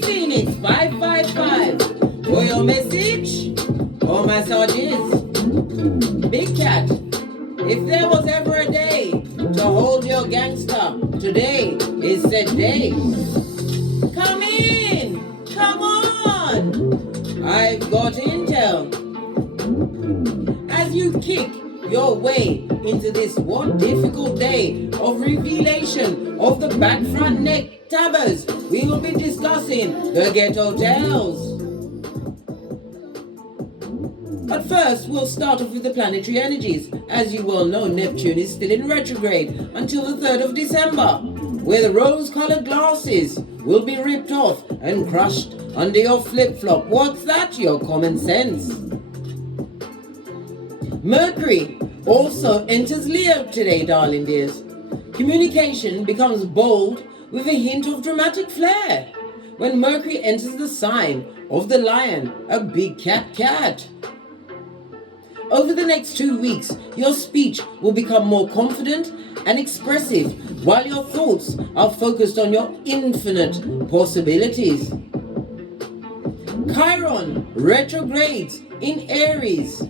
Phoenix 555 for your message or messages. Big Cat, if there was ever a day to hold your gangster, today is that day. Come in, come on. I've got intel. As you kick your way into this one difficult day of revelation of the back front neck tabbers, we will be discussing the Ghetto Tales. But first, we'll start off with the planetary energies. As you well know, Neptune is still in retrograde until the 3rd of December, where the rose-colored glasses will be ripped off and crushed under your flip-flop. What's that? Your common sense. Mercury also enters Leo today, darling dears. Communication becomes bold with a hint of dramatic flair when Mercury enters the sign of the lion, a big cat. Over the next 2 weeks, your speech will become more confident and expressive, while your thoughts are focused on your infinite possibilities. Chiron retrogrades in Aries.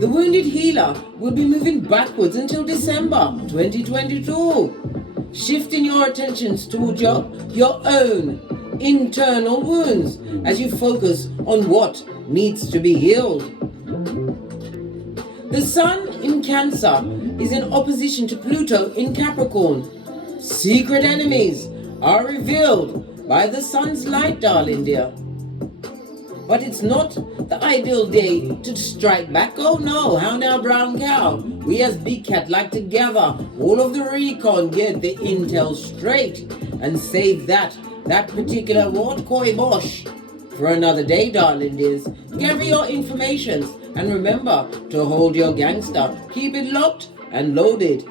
The wounded healer will be moving backwards until December 2022, shifting your attentions towards your own internal wounds as you focus on what needs to be healed. The Sun in Cancer is in opposition to Pluto in Capricorn. Secret enemies are revealed by the Sun's light, darling dear. But it's not the ideal day to strike back. Oh no, how now, brown cow? We as Big Cat like to gather all of the recon, get the intel straight, and save that particular koi bosh for another day, darling dears. Gather your informations and remember to hold your gangster. Keep it locked and loaded.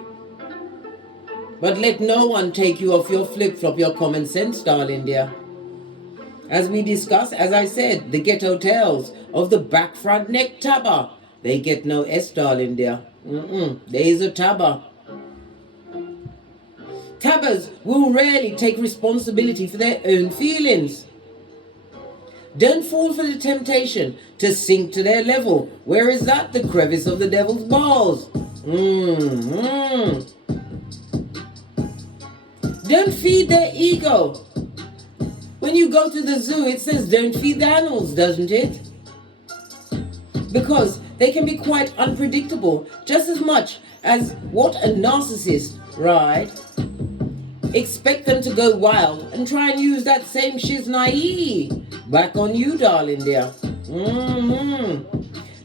But let no one take you off your flip-flop, your common sense, darling dear. As we discuss, as I said, the Ghetto Tales of the back front neck tabber. They get no S, darling dear. There is a tabber. Tabbers will rarely take responsibility for their own feelings. Don't fall for the temptation to sink to their level. Where is that? The crevice of the devil's balls. Don't feed their ego. When you go to the zoo, it says don't feed the animals, doesn't it? Because they can be quite unpredictable, just as much as what a narcissist, right? Expect them to go wild and try and use that same shiznai back on you, darling dear.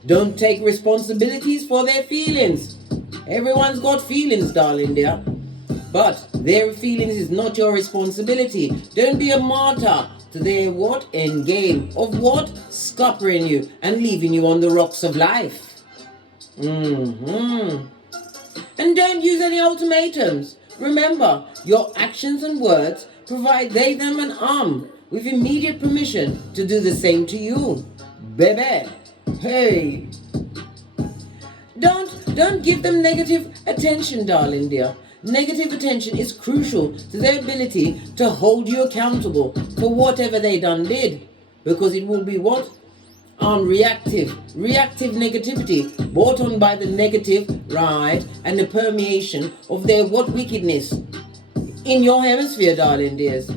Don't take responsibilities for their feelings. Everyone's got feelings, darling dear. But their feelings is not your responsibility. Don't be a martyr to their end game of scuppering you and leaving you on the rocks of life. And don't use any ultimatums. Remember, your actions and words provide they them an arm with immediate permission to do the same to you. Baby, hey. Don't give them negative attention, darling dear. Negative attention is crucial to their ability to hold you accountable for whatever they done did. Because it will be reactive negativity brought on by the negative, right, and the permeation of their wickedness in your hemisphere, darling dears.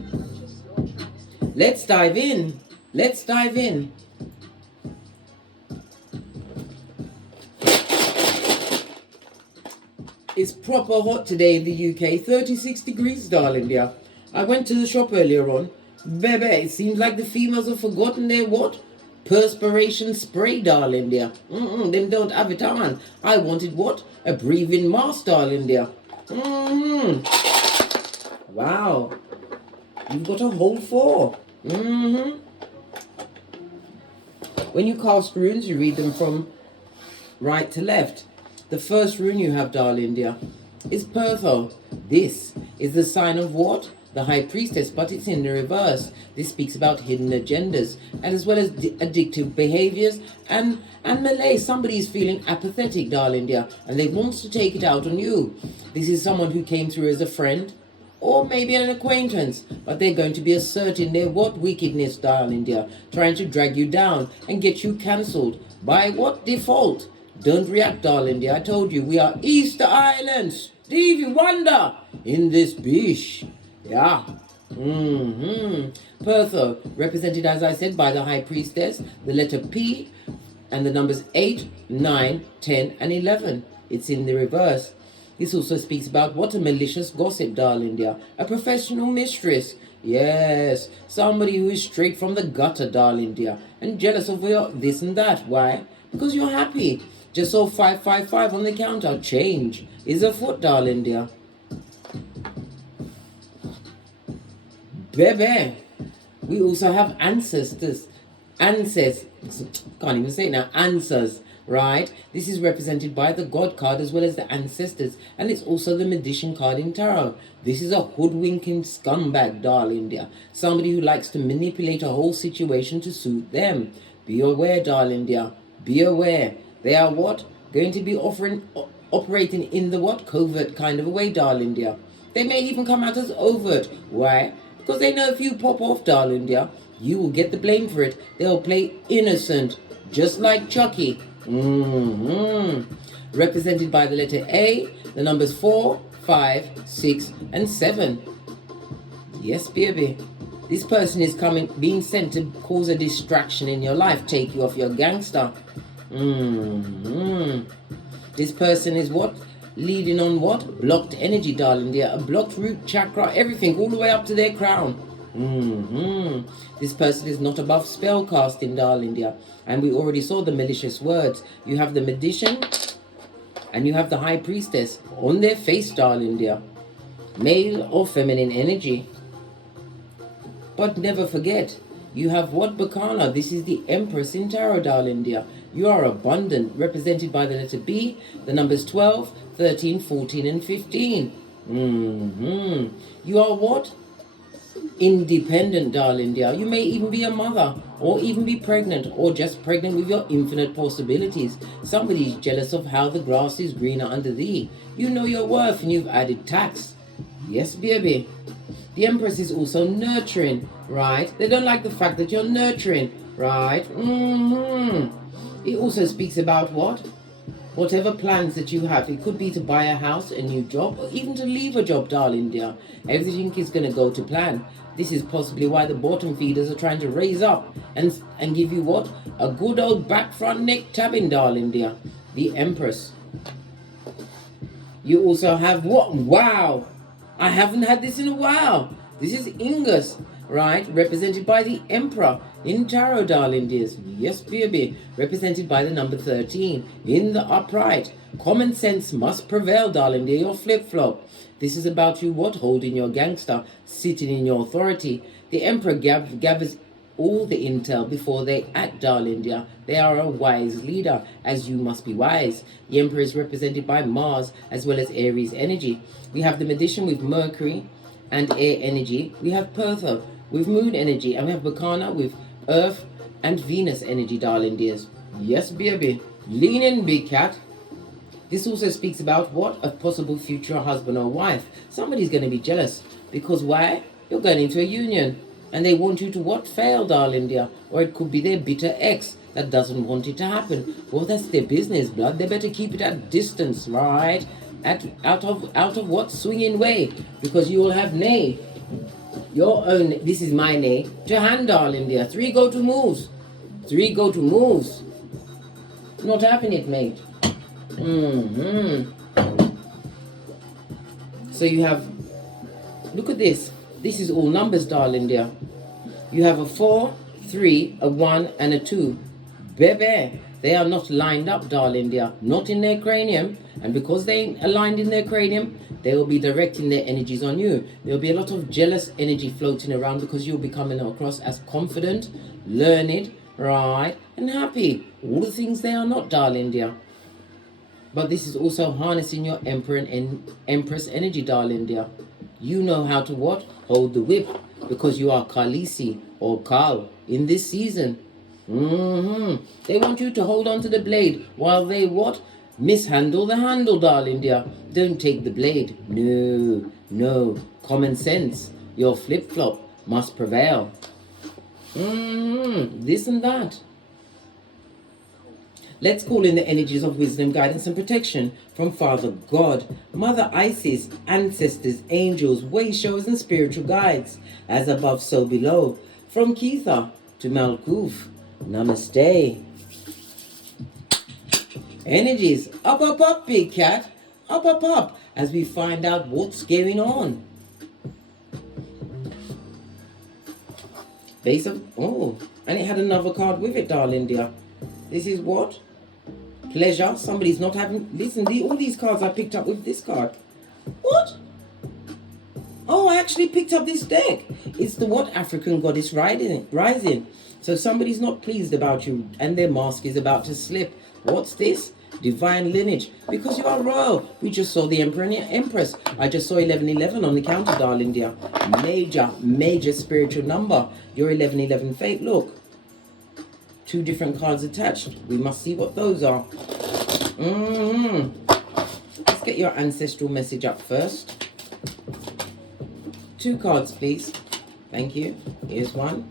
Let's dive in. It's proper hot today in the UK, 36 degrees, darling dear. I went to the shop earlier on. Baby, it seems like the females have forgotten their perspiration spray, darling dear. Them don't have it on. I wanted a breathing mask, darling dear. Wow. You've got a whole 4. When you cast runes, you read them from right to left. The first rune you have, darling dear, is Pertho. This is the sign of the High Priestess, but it's in the reverse. This speaks about hidden agendas, and as well as addictive behaviors and Malay. Somebody is feeling apathetic, darling dear, and they want to take it out on you. This is someone who came through as a friend or maybe an acquaintance, but they're going to be asserting their what wickedness, darling dear, trying to drag you down and get you cancelled. By what default? Don't react, darling dear. I told you, we are Easter Island, Stevie Wonder in this bish. Yeah. Pertho, represented as I said by the High Priestess, the letter P, and the numbers 8, 9, 10, and 11. It's in the reverse. This also speaks about what a malicious gossip, darling dear. A professional mistress. Yes, somebody who is straight from the gutter, darling dear, and jealous of your this and that. Why? Because you're happy. Just saw 555 on the counter. Change is afoot, darling dear. Baby. We also have ancestors. Can't even say it now. Answers, right? This is represented by the God card as well as the ancestors. And it's also the Magician card in tarot. This is a hoodwinking scumbag, darling dear. Somebody who likes to manipulate a whole situation to suit them. Be aware, darling dear. Be aware. They are what? Going to be operating in the what? Covert kind of a way, darling dear. They may even come out as overt. Why? Because they know if you pop off, darling dear, you will get the blame for it. They'll play innocent, just like Chucky. Represented by the letter A, the numbers 4, 5, 6, and 7. Yes, baby. This person is being sent to cause a distraction in your life, take you off your gangster. This person is what? Leading on what? Blocked energy, darling dear. A blocked root chakra, everything, all the way up to their crown. This person is not above spell casting, darling dear. And we already saw the malicious words. You have the magician and you have the high priestess on their face, darling dear. Male or feminine energy. But never forget, you have what, Bacana? This is the Empress in tarot, darling dear. You are abundant, represented by the letter B, the numbers 12, 13, 14, and 15. You are what? Independent, darling dear. You may even be a mother, or even be pregnant, or just pregnant with your infinite possibilities. Somebody is jealous of how the grass is greener under thee. You know your worth and you've added tax. Yes, baby. The Empress is also nurturing, right? They don't like the fact that you're nurturing, right? It also speaks about what? Whatever plans that you have. It could be to buy a house, a new job, or even to leave a job, darling dear. Everything is going to go to plan. This is possibly why the bottom feeders are trying to raise up and give you what? A good old back front neck tabbing, darling dear. The Empress. You also have what? Wow! I haven't had this in a while. This is Ingus, right? Represented by the Emperor in tarot, darling dears. Yes, baby. Represented by the number 13 in the upright. Common sense must prevail, darling dear. Your flip-flop. This is about you what? Holding your gangster, sitting in your authority. The Emperor gathers all the intel before they act, darling dear. They are a wise leader, as you must be wise. The Emperor is represented by Mars as well as Aries energy. We have the Magician with Mercury and air energy. We have Pertho with moon energy, and we have Bacana with earth and Venus energy, darling dears. Yes, baby. Lean in, big cat. This also speaks about what? A possible future husband or wife. Somebody's going to be jealous. Because why? You're going into a union. And they want you to what? Fail, darling dear. Or it could be their bitter ex that doesn't want it to happen. Well, that's their business, blood. They better keep it at distance, right? Out of what? Swinging way. Because you will have nay. Your own, this is my nay, to hand, darling dear. 3 go-to moves. 3 go-to moves. Not having it, mate. So you have, look at this. This is all numbers, darling dear. You have a 4, 3, a 1, and a 2. Baby, they are not lined up, darling dear. Not in their cranium. And because they ain't aligned in their cranium, they will be directing their energies on you. There will be a lot of jealous energy floating around because you'll be coming across as confident, learned, right, and happy. All the things they are not, darling dear. But this is also harnessing your Emperor and Empress energy, darling dear. You know how to what? Hold the whip. Because you are Khaleesi or Khal in this season. They want you to hold on to the blade while they what? Mishandle the handle, darling dear. Don't take the blade. No. No, common sense, your flip-flop must prevail. This and that. Let's call in the energies of wisdom, guidance, and protection from Father God, Mother Isis, ancestors, angels, way showers, and spiritual guides, as above, so below. From Keitha to Malkuth, Namaste. Energies, up, big cat, up, as we find out what's going on. Base of, oh, and it had another card with it, darling dear. This is what? Pleasure. Somebody's not having, listen, all these cards I picked up with this card. What? Oh, I actually picked up this deck. It's the what? African Goddess Rising. So somebody's not pleased about you and their mask is about to slip. What's this? Divine lineage. Because you are royal. We just saw the Emperor and Empress. I just saw 1111 on the counter, darling dear. Major spiritual number. Your 1111 fate. Look. 2 different cards attached. We must see what those are. Let's get your ancestral message up first. 2 cards, please. Thank you. Here's one.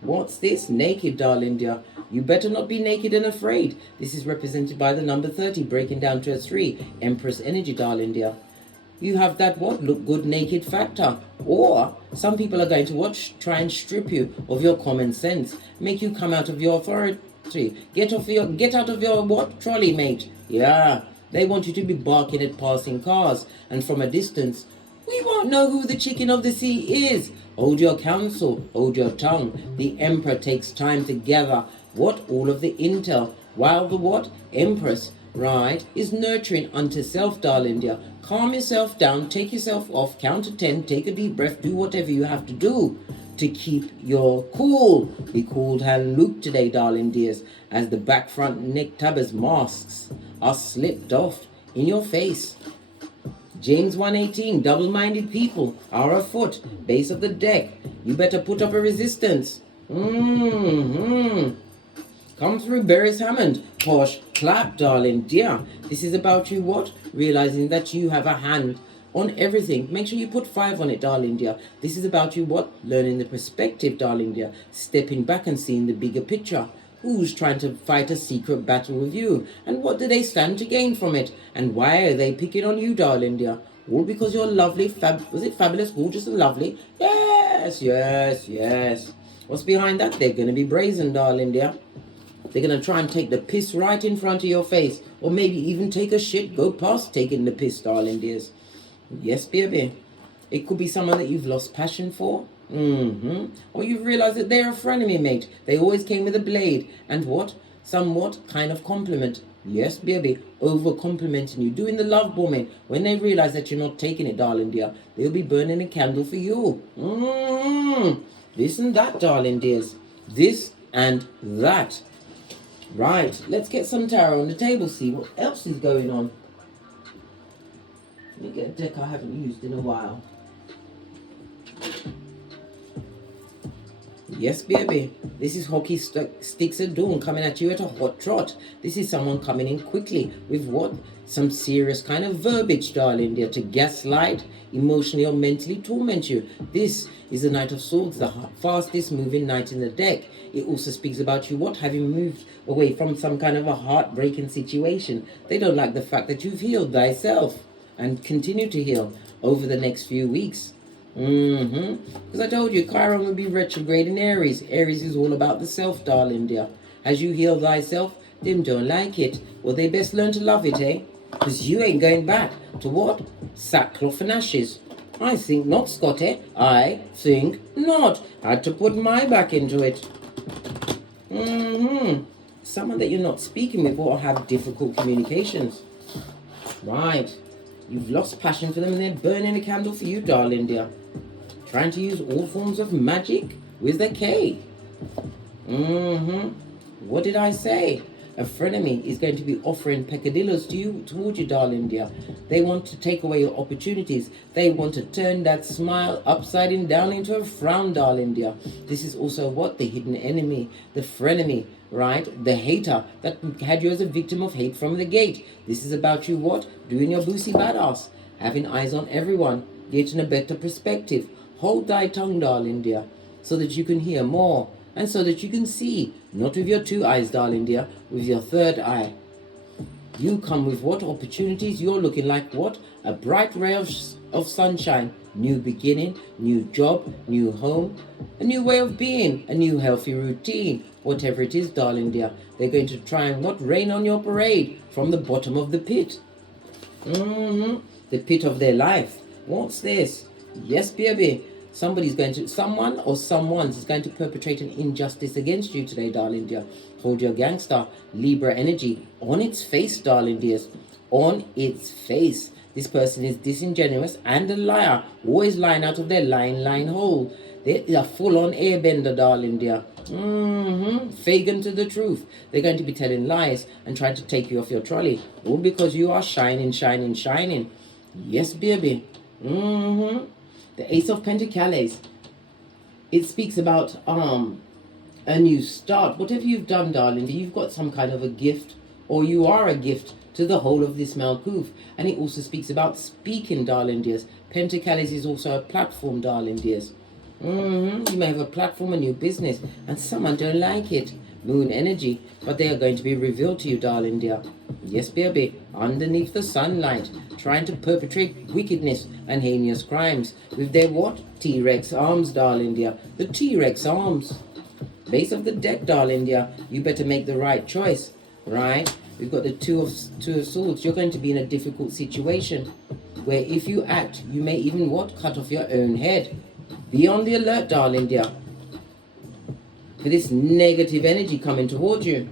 What's this? Naked, darling dear. You better not be naked and afraid. This is represented by the number 30, breaking down to a 3. Empress energy, darling dear. You have that what? Look good naked factor. Or some people are going to try and strip you of your common sense. Make you come out of your authority. Get out of your what? Trolley, mate. Yeah. They want you to be barking at passing cars. And from a distance, we won't know who the chicken of the sea is. Hold your counsel, hold your tongue. The Emperor takes time to gather all of the intel, while the what? Empress, right, is nurturing unto self, darling dear. Calm yourself down, take yourself off, count to 10, take a deep breath, do whatever you have to do to keep your cool. Be cool hand Luke today, darling dears, as the back, front, neck tabbers masks are slipped off in your face. James 1:18, double-minded people are afoot, base of the deck. You better put up a resistance. Come through, Beres Hammond. Posh, clap, darling dear. This is about you what? Realizing that you have a hand on everything. Make sure you put 5 on it, darling dear. This is about you what? Learning the perspective, darling dear. Stepping back and seeing the bigger picture. Who's trying to fight a secret battle with you? And what do they stand to gain from it? And why are they picking on you, darling dear? All because you're lovely, fabulous, gorgeous and lovely? Yes. What's behind that? They're going to be brazen, darling dear. They're going to try and take the piss right in front of your face. Or maybe even take a shit, go past taking the piss, darling dears. Yes, baby. It could be someone that you've lost passion for. Or you've realized that they're a frenemy, mate. They always came with a blade. And what? Somewhat kind of compliment. Yes, baby. Over complimenting you. Doing the love bombing. When they realize that you're not taking it, darling dear, they'll be burning a candle for you. This and that, darling dears. This and that. Right. Let's get some tarot on the table. See what else is going on. Let me get a deck I haven't used in a while. Yes, baby. This is Hockey Sticks of Dawn coming at you at a hot trot. This is someone coming in quickly with what? Some serious kind of verbiage, darling dear, to gaslight, emotionally or mentally torment you. This is the Knight of Swords, the fastest moving knight in the deck. It also speaks about you what? Having moved away from some kind of a heartbreaking situation. They don't like the fact that you've healed thyself and continue to heal over the next few weeks. Because I told you, Chiron will be retrograde in Aries. Aries is all about the self, darling dear. As you heal thyself, them don't like it. Well, they best learn to love it, eh? Because you ain't going back to what? Sackcloth and ashes. I think not, Scotty. I think not. I had to put my back into it. Someone that you're not speaking with or have difficult communications. Right. You've lost passion for them and they're burning a candle for you, darling dear. Trying to use all forms of magic with a K. What did I say? A frenemy is going to be offering peccadillos towards you, darling dear. They want to take away your opportunities. They want to turn that smile upside down into a frown, darling dear. This is also what? The hidden enemy, the frenemy, right? The hater that had you as a victim of hate from the gate. This is about you what? Doing your boosie badass. Having eyes on everyone. getting a better perspective. Hold thy tongue, darling dear, so that you can hear more, and so that you can see, not with your two eyes, darling dear, with your third eye. You come with what opportunities? You're looking like what? A bright ray of sunshine. New beginning, new job, new home, a new way of being, a new healthy routine. Whatever it is, darling dear, they're going to try and what? Rain on your parade from the bottom of the pit. The pit of their life. What's this? Yes, baby. Someone or someone's is going to perpetrate an injustice against you today, darling dear. Hold your gangster, Libra energy on its face, darling dears. On its face. This person is disingenuous and a liar. Always lying out of their lying hole. They are full-on airbender, darling dear. Fagin to the truth. They're going to be telling lies and trying to take you off your trolley. All because you are shining. Yes, baby. The Ace of Pentacles. It speaks about a new start. Whatever you've done, darling, you've got some kind of a gift, or you are a gift to the whole of this Malkuth. And it also speaks about speaking, darling dears. Pentacles is also a platform, darling dears. You may have a platform, a new business, and someone don't like it. Moon energy, but they are going to be revealed to you, darling dear. Yes, baby, underneath the sunlight, trying to perpetrate wickedness and heinous crimes with their what? T-Rex arms, darling dear. The T-Rex arms. Base of the deck, darling dear. You better make the right choice, right? We've got the two of Swords. You're going to be in a difficult situation where if you act, you may even what? Cut off your own head. Be on the alert, darling dear, for this negative energy coming towards you.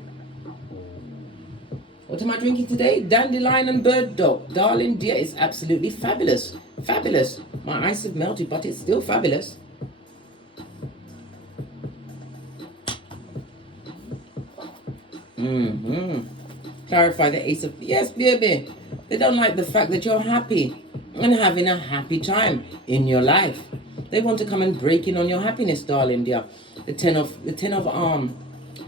What am I drinking today? Dandelion and bird dog. Darling dear, it's absolutely fabulous. Fabulous. My ice have melted, but it's still fabulous. Clarify the Ace of... Yes, baby. They don't like the fact that you're happy and having a happy time in your life. They want to come and break in on your happiness, darling dear. The ten of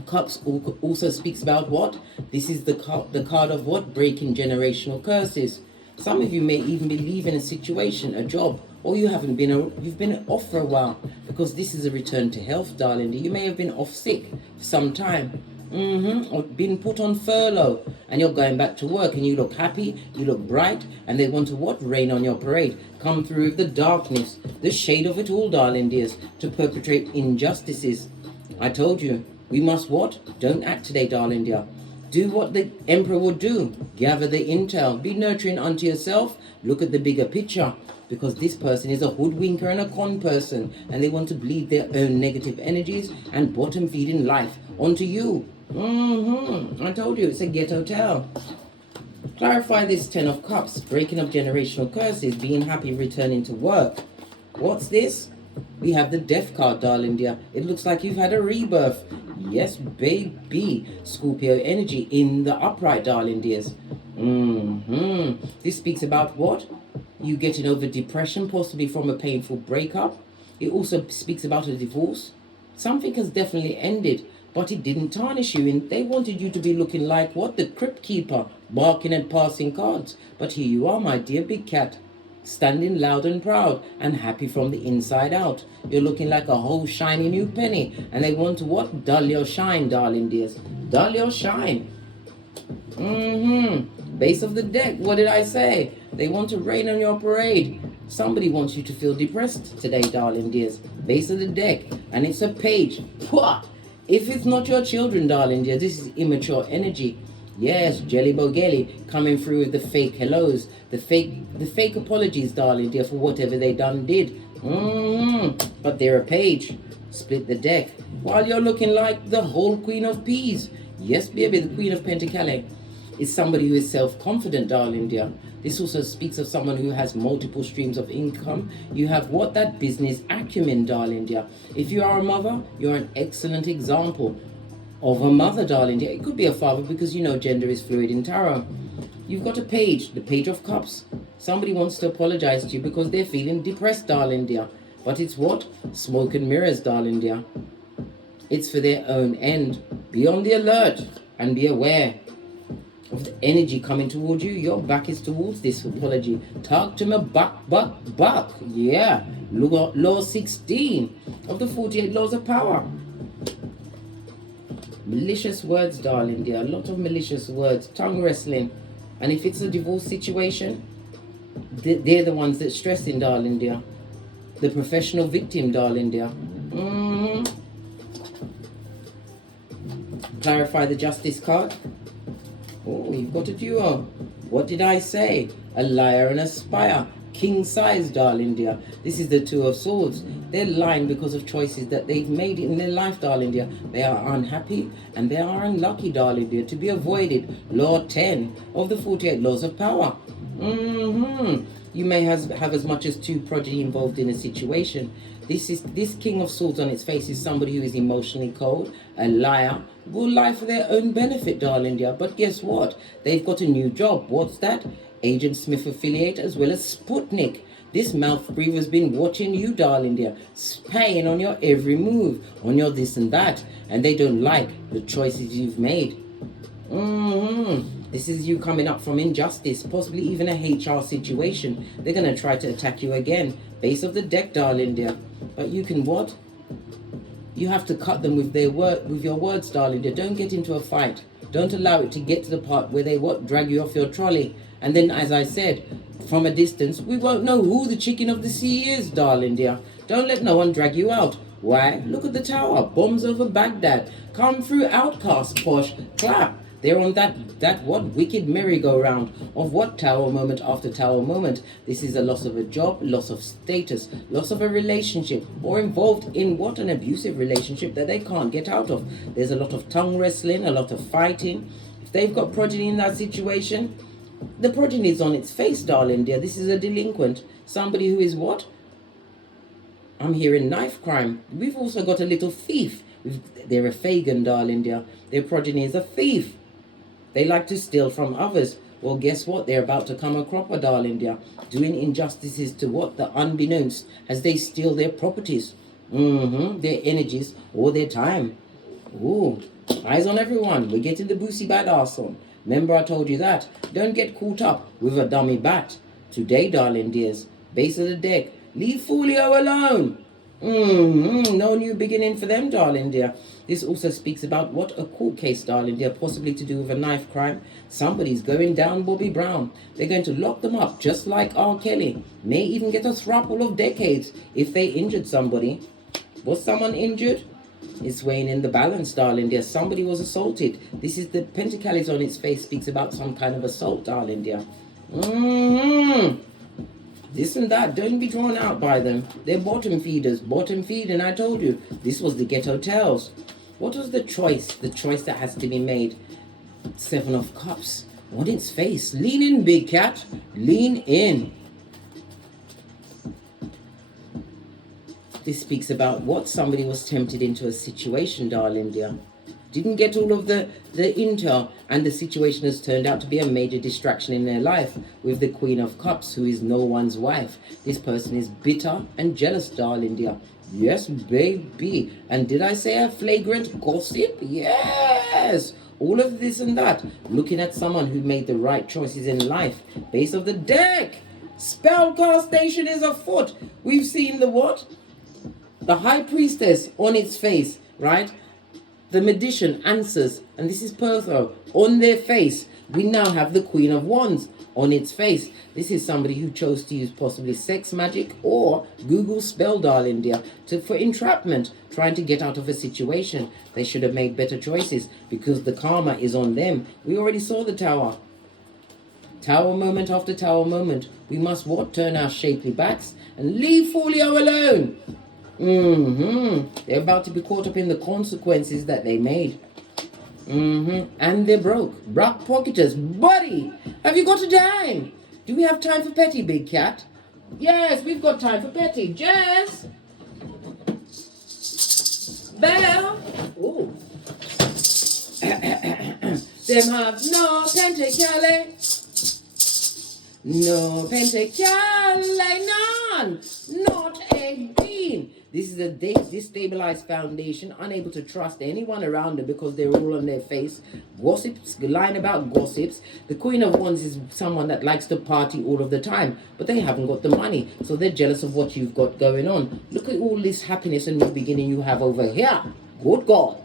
Cups also speaks about what? This is the card of what? Breaking generational curses. Some of you may even be leaving a situation, a job, or you've been off for a while, because this is a return to health, darling. You may have been off sick for some time. Or been put on furlough, and you're going back to work, and you look happy, you look bright, and they want to what? Rain on your parade. Come through with the darkness, the shade of it all, darling dears, to perpetrate injustices. I told you, we must what? Don't act today, darling dear. Do what the Emperor would do. Gather the intel. Be nurturing unto yourself. Look at the bigger picture. Because this person is a hoodwinker and a con person, and they want to bleed their own negative energies and bottom feeding life onto you. I told you, it's a ghetto tale. Clarify this Ten of Cups. Breaking up generational curses. Being happy, returning to work. What's this? We have the Death card, darling dear. It looks like you've had a rebirth. Yes, baby. Scorpio energy in the upright, darling dears. This speaks about what? You getting over depression, possibly from a painful breakup. It also speaks about a divorce. Something has definitely ended, but it didn't tarnish you. And they wanted you to be looking like what? The crypt keeper, barking and passing cards. But here you are, my dear big cat, standing loud and proud and happy from the inside out. You're looking like a whole shiny new penny. And they want to what? Dull your shine, darling dears. Dull your shine. Base of the deck. What did I say? They want to rain on your parade. Somebody wants you to feel depressed today, darling dears. Base of the deck. And it's a page. Pwah! If it's not your children, darling dear, this is immature energy. Yes, Jelly Bogelli coming through with the fake hellos, the fake apologies, darling dear, for whatever they did. But they're a page. Split the deck. While you're looking like the whole Queen of Peas. Yes, baby, the Queen of Pentacles is somebody who is self-confident, darling dear. This also speaks of someone who has multiple streams of income. You have what? That business acumen, darling dear. If you are a mother, you're an excellent example of a mother, darling dear. It could be a father, because you know gender is fluid in tarot. You've got a page, the Page of Cups. Somebody wants to apologize to you because they're feeling depressed, darling dear. But it's what? Smoke and mirrors, darling dear. It's for their own end. Be on the alert and be aware of the energy coming towards you. Your back is towards this apology. Talk to me back. Yeah. Law 16 of the 48 laws of power. Malicious words, darling dear. A lot of malicious words. Tongue wrestling. And if it's a divorce situation, they're the ones that's stressing, darling dear. The professional victim, darling dear. Clarify the justice card. Oh, you've got a duo. What did I say? A liar and a spire. King size, darling dear. This is the Two of Swords. They're lying because of choices that they've made in their life, darling dear. They are unhappy and they are unlucky, darling dear. To be avoided. Law 10 of the 48 laws of power. You may have as much as 2 progeny involved in a situation. This King of Swords on its face is somebody who is emotionally cold, a liar, will lie for their own benefit, darling dear. But guess what? They've got a new job. What's that? Agent Smith affiliate as well as Sputnik. This mouth breather's been watching you, darling dear, spying on your every move, on your this and that, and they don't like the choices you've made. This is you coming up from injustice, possibly even a HR situation. They're going to try to attack you again. Base of the deck, darling dear. But you can what? You have to cut them with your words, darling dear. Don't get into a fight. Don't allow it to get to the part where they drag you off your trolley. And then, as I said, from a distance, we won't know who the chicken of the sea is, darling dear. Don't let no one drag you out. Why? Look at the tower. Bombs over Baghdad. Come through outcast, posh. Clap. They're on that what wicked merry-go-round of what tower moment after tower moment. This is a loss of a job, loss of status, loss of a relationship, or involved in what an abusive relationship that they can't get out of. There's a lot of tongue wrestling, a lot of fighting. If they've got progeny in that situation, the progeny is on its face, darling dear. This is a delinquent, somebody who is what? I'm hearing knife crime. We've also got a little thief. They're a Fagin, darling dear. Their progeny is a thief. They like to steal from others. Well, guess what? They're about to come a cropper, darling dear. Doing injustices to what? The unbeknownst, as they steal their properties. Their energies or their time. Ooh, eyes on everyone. We're getting the boosie badass on. Remember I told you that. Don't get caught up with a dummy bat. Today, darling dears, base of the deck. Leave Folio alone. No new beginning for them, darling dear. This also speaks about what? A court case, darling dear, possibly to do with a knife crime. Somebody's going down Bobby Brown. They're going to lock them up just like R. Kelly. May even get a throuple of decades if they injured somebody. Was someone injured? It's weighing in the balance, darling dear. Somebody was assaulted. This is the Pentacles on its face speaks about some kind of assault, darling dear. This and that, don't be drawn out by them. They're bottom feeders, bottom feeding. I told you, this was the Ghetto Tales. What was the choice? The choice that has to be made. 7 of Cups on its face. Lean in, big cat. Lean in. This speaks about what? Somebody was tempted into a situation, darling dear. Didn't get all of the intel, and the situation has turned out to be a major distraction in their life with the Queen of Cups, who is no one's wife. This person is bitter and jealous, darling dear. Yes, baby. And did I say a flagrant gossip? Yes. All of this and that. Looking at someone who made the right choices in life. Base of the deck. Spellcast station is afoot. We've seen the what? The High Priestess on its face, right? The Magician answers, and this is Pertho, on their face. We now have the Queen of Wands on its face. This is somebody who chose to use possibly sex magic or Google spell, darling dear, for entrapment, trying to get out of a situation. They should have made better choices because the karma is on them. We already saw the tower. Tower moment after tower moment. We must what? Turn our shapely backs and leave Folio alone. They're about to be caught up in the consequences that they made. And they're broke. Brock pocketers. Buddy, have you got a dime? Do we have time for petty, big cat? Yes, we've got time for petty. Jess? Bell? Ooh. Them have no pentacale. No pentacale, none. Not a bean. This is a destabilized foundation, unable to trust anyone around them because they're all on their face. Gossips, lying about gossips. The Queen of Wands is someone that likes to party all of the time, but they haven't got the money, so they're jealous of what you've got going on. Look at all this happiness and new beginning you have over here. Good God.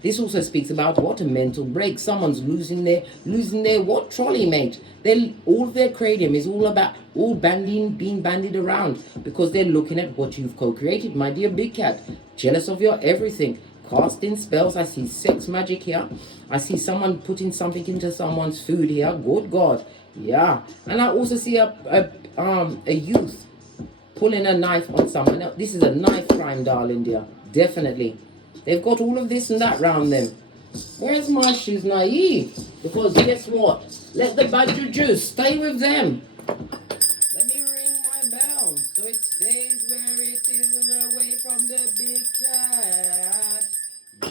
This also speaks about what? A mental break. Someone's losing their what? Trolley mate. All of their cranium is all about being bandied around because they're looking at what you've co-created, my dear big cat. Jealous of your everything. Casting spells. I see sex magic here. I see someone putting something into someone's food here. Good God. Yeah. And I also see a youth pulling a knife on someone. Now, this is a knife crime, darling dear. Definitely. They've got all of this and that round them. Where's my shoes, naive? Because guess what? Let the badger juice stay with them. Let me ring my bell so it stays where it is and away from the big cat.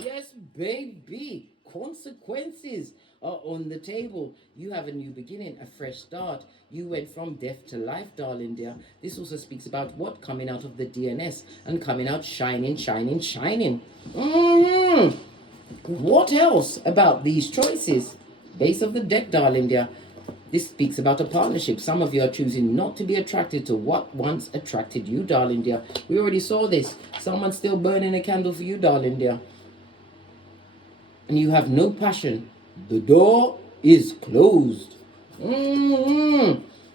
Yes, baby. Consequences are on the table. You have a new beginning, a fresh start. You went from death to life, darling dear. This also speaks about what? Coming out of the DNS and coming out shining, shining, shining. What else about these choices? Base of the deck, darling dear. This speaks about a partnership. Some of you are choosing not to be attracted to what once attracted you, darling dear. We already saw this. Someone's still burning a candle for you, darling dear. And you have no passion. The door is closed.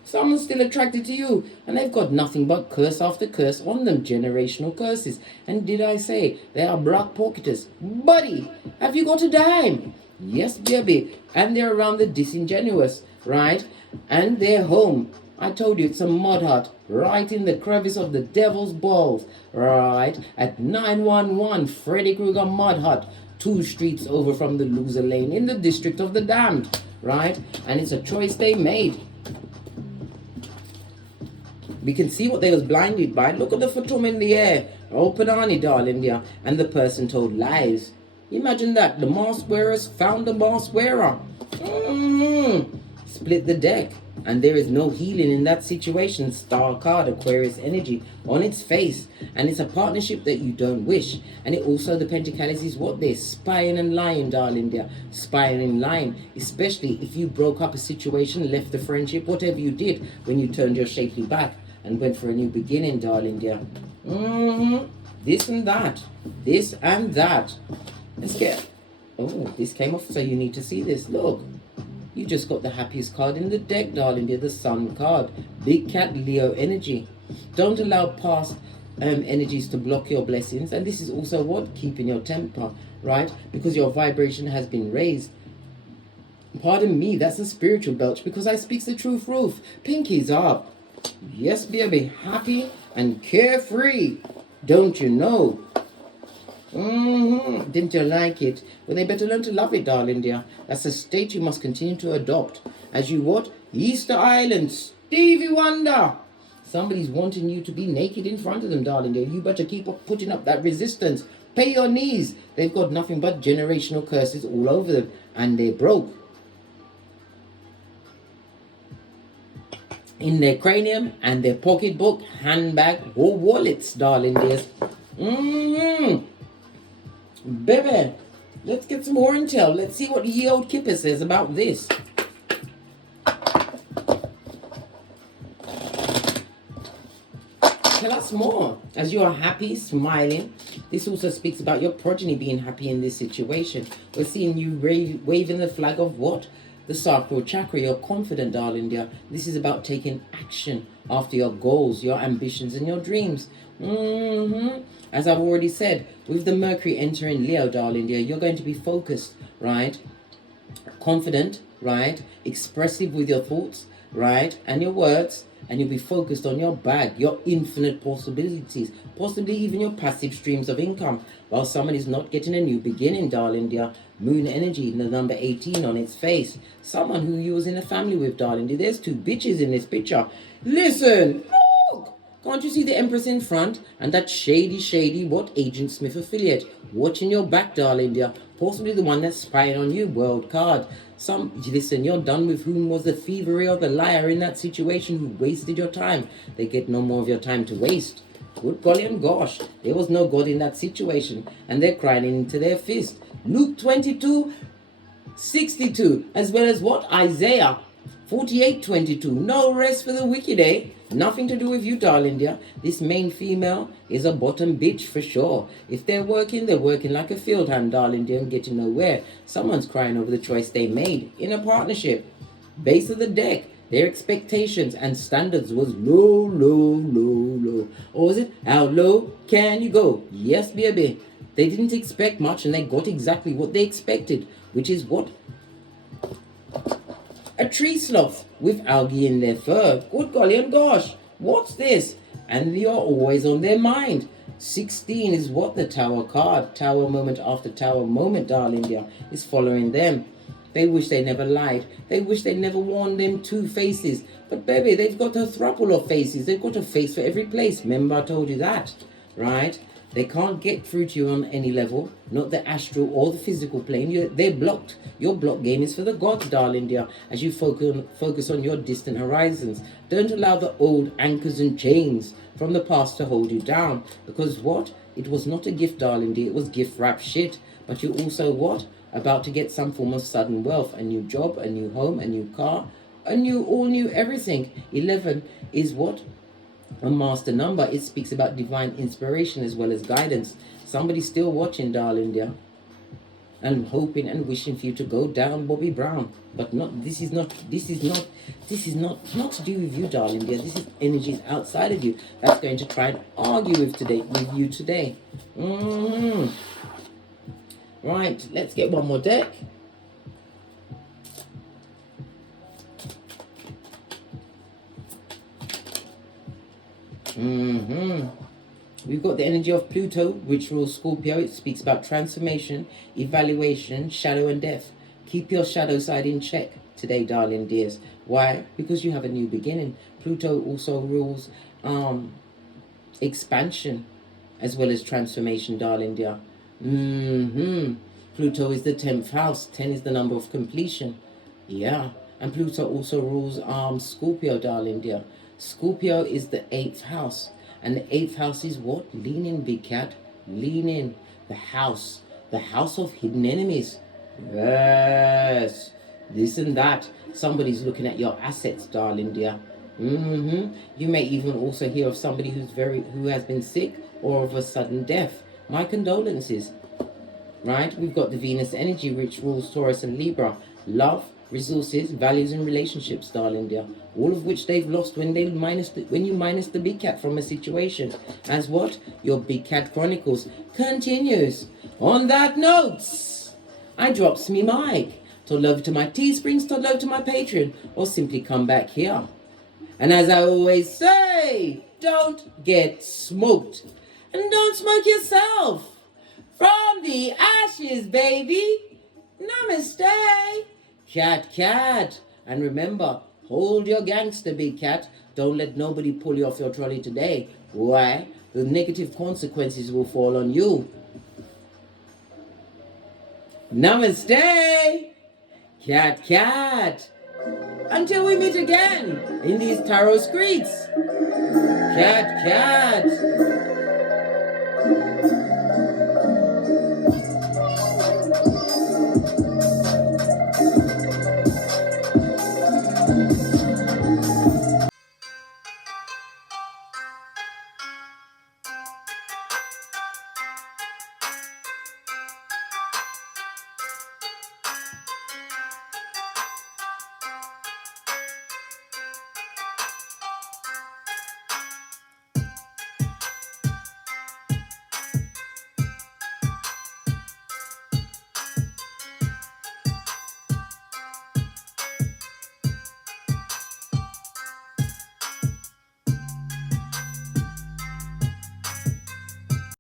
Someone's still attracted to you, and they've got nothing but curse after curse on them, generational curses. And did I say they are black pocketers? Buddy, have you got a dime? Yes, baby. And they're around the disingenuous, right? And they're home. I told you it's a mud hut, right in the crevice of the devil's balls, right? At 911 Freddy Krueger Mud Hut, 2 streets over from the loser lane in the district of the damned, right? And it's a choice they made. We can see what they was blinded by. Look at the photom in the air. Open on it, darling dear. And the person told lies. Imagine that. The mask wearers found the mask wearer. Split the deck. And there is no healing in that situation. Star card, Aquarius energy on its face. And it's a partnership that you don't wish. And it also, the Pentacles is what? They're spying and lying, darling dear. Spying and lying. Especially if you broke up a situation, left the friendship, whatever you did when you turned your shapely back and went for a new beginning, darling dear. This and that. This and that. Let's get... Oh, this came off, so you need to see this. Look. You just got the happiest card in the deck, darling dear, the Sun card. Big cat, Leo energy. Don't allow past energies to block your blessings. And this is also what? Keeping your temper, right? Because your vibration has been raised. Pardon me, that's a spiritual belch because I speaks the truth, Ruth. Pinkies up. Yes, baby, happy and carefree. Don't you know? Didn't you like it? Well, they better learn to love it, darling dear. That's a state you must continue to adopt. As you what? Easter Island, Stevie Wonder. Somebody's wanting you to be naked in front of them, darling dear. You better keep up putting up that resistance. Pay your knees. They've got nothing but generational curses all over them. And they're broke. In their cranium and their pocketbook, handbag, or wallets, darling dears. Baby, let's get some more intel. Let's see what ye old Kipper says about this. Tell us more. As you are happy, smiling. This also speaks about your progeny being happy in this situation. We're seeing you waving the flag of what? The sacral chakra. You're confident, darling dear. This is about taking action after your goals, your ambitions, and your dreams. As I've already said, with the Mercury entering Leo, darling dear, you're going to be focused, right? Confident, right? Expressive with your thoughts, right? And your words. And you'll be focused on your bag, your infinite possibilities, possibly even your passive streams of income. While someone is not getting a new beginning, darling dear, moon energy, the number 18 on its face. Someone who you was in a family with, darling dear. There's 2 bitches in this picture. Listen, look! Can't you see the Empress in front? And that shady, what, Agent Smith affiliate? Watching your back, darling dear. Possibly the one that's spying on you, world card. Listen, you're done with whom was the thievery or the liar in that situation who wasted your time. They get no more of your time to waste. Good golly and gosh, there was no God in that situation, and they're crying into their fist. Luke 22:62, as well as what? Isaiah 48:22. No rest for the wicked, eh? Nothing to do with you, darling dear. This main female is a bottom bitch for sure. If they're working like a field hand, darling dear, and getting nowhere. Someone's crying over the choice they made in a partnership. Base of the deck, their expectations and standards was low, low, low, low. Or was it, how low can you go? Yes, baby. They didn't expect much and they got exactly what they expected, which is what? A tree sloth with algae in their fur. Good golly and gosh, what's this? And you're always on their mind. 16 is what? The tower card. Tower moment after tower moment, darling dear, is following them. They wish they never lied. They wish they never worn them two faces. But baby, they've got a throuple of faces. They've got a face for every place. Remember I told you that, right? They can't get through to you on any level, not the astral or the physical plane. They're blocked. Your block game is for the gods, darling dear, as you focus on your distant horizons. Don't allow the old anchors and chains from the past to hold you down. Because what? It was not a gift, darling dear. It was gift wrap shit. But you also what? About to get some form of sudden wealth, a new job, a new home, a new car, all new everything. 11 is what? A master number. It speaks about divine inspiration as well as guidance. Somebody's still watching, darling dear, and hoping and wishing for you to go down, Bobby Brown. But this is not to do with you, darling dear. This is energies outside of you that's going to try and argue with you today. Right, let's get one more deck. We've got the energy of Pluto, which rules Scorpio. It speaks about transformation, evaluation, shadow and death. Keep your shadow side in check today, darling dears. Why? Because you have a new beginning. Pluto also rules expansion as well as transformation, darling dear. Pluto is the 10th house. 10 is the number of completion. Yeah. And Pluto also rules Scorpio, darling dear. Scorpio is the 8th house. And the 8th house is what? Lean in, big cat. Lean in. The house. The house of hidden enemies. Yes. This and that. Somebody's looking at your assets, darling dear. You may even also hear of somebody who has been sick or of a sudden death. My condolences. Right? We've got the Venus energy, which rules Taurus and Libra. Love, resources, values, and relationships, darling dear. All of which they've lost when you minus the big cat from a situation. As what? Your Big Cat Chronicles continues. On that note, I drops me mic. Toddle over to my Teesprings, toddle over to my Patreon, or simply come back here. And as I always say, don't get smoked. And don't smoke yourself. From the ashes, baby. Namaste. Cat, cat. And remember, hold your gangster, big cat. Don't let nobody pull you off your trolley today. Why? The negative consequences will fall on you. Namaste. Cat, cat. Until we meet again in these tarot streets. Cat, cat.